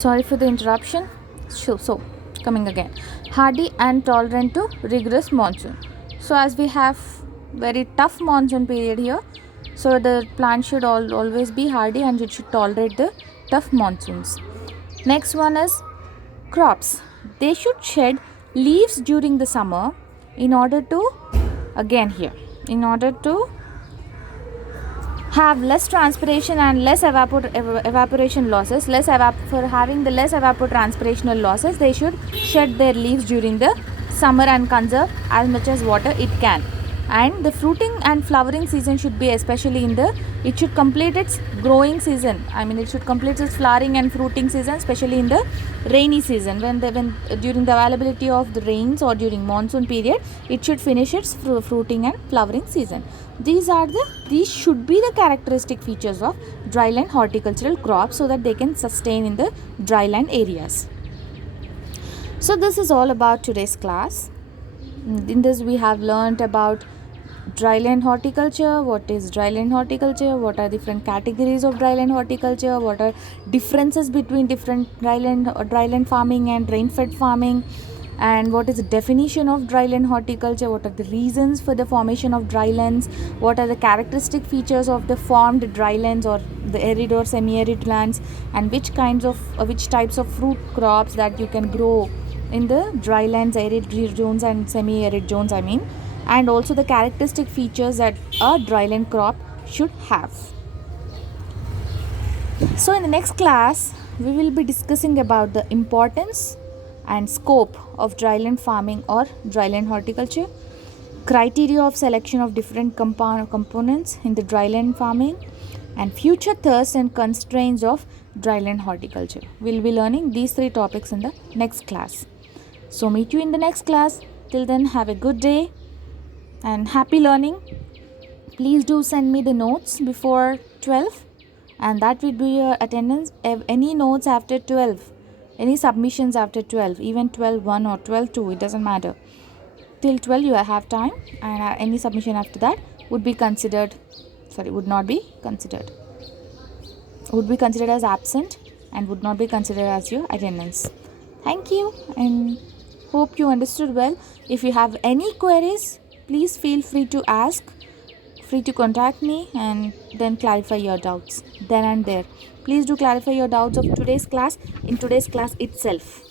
Sorry for the interruption. So coming again. Hardy and tolerant to rigorous monsoon. So as we have very tough monsoon period here, so the plant should always be hardy and it should tolerate the tough monsoons. Next one is crops. They should shed leaves during the summer in order to have less transpiration and less evaporation losses. For having the less evapotranspirational losses, they should shed their leaves during the summer and conserve as much as water it can. And the fruiting and flowering season should be especially it should complete its growing season. It should complete its flowering and fruiting season, especially in the rainy season. When during the availability of the rains or during monsoon period, it should finish its fruiting and flowering season. These should be the characteristic features of dryland horticultural crops so that they can sustain in the dryland areas. So this is all about today's class. In this we have learnt about dryland horticulture. What is dryland horticulture? What are different categories of dryland horticulture? What are differences between different dryland farming and rain-fed farming? And what is the definition of dryland horticulture? What are the reasons for the formation of drylands? What are the characteristic features of the formed drylands or the arid or semi-arid lands? And which types of fruit crops that you can grow in the drylands, arid zones and semi-arid zones, and also the characteristic features that a dryland crop should have. So in the next class, we will be discussing about the importance and scope of dryland farming or dryland horticulture, criteria of selection of different components in the dryland farming, and future thirsts and constraints of dryland horticulture. We will be learning these 3 topics in the next class. So meet you in the next class. Till then, have a good day and happy learning. Please do send me the notes before 12, and that will be your attendance. Any notes after 12, any submissions after 12, even 12:1 or 12:2, it doesn't matter. Till 12 you have time, and any submission after that would be considered as absent and would not be considered as your attendance. Thank you and hope you understood well. If you have any queries, please feel free to ask, free to contact me, and then clarify your doubts then and there. Please do clarify your doubts of today's class in today's class itself.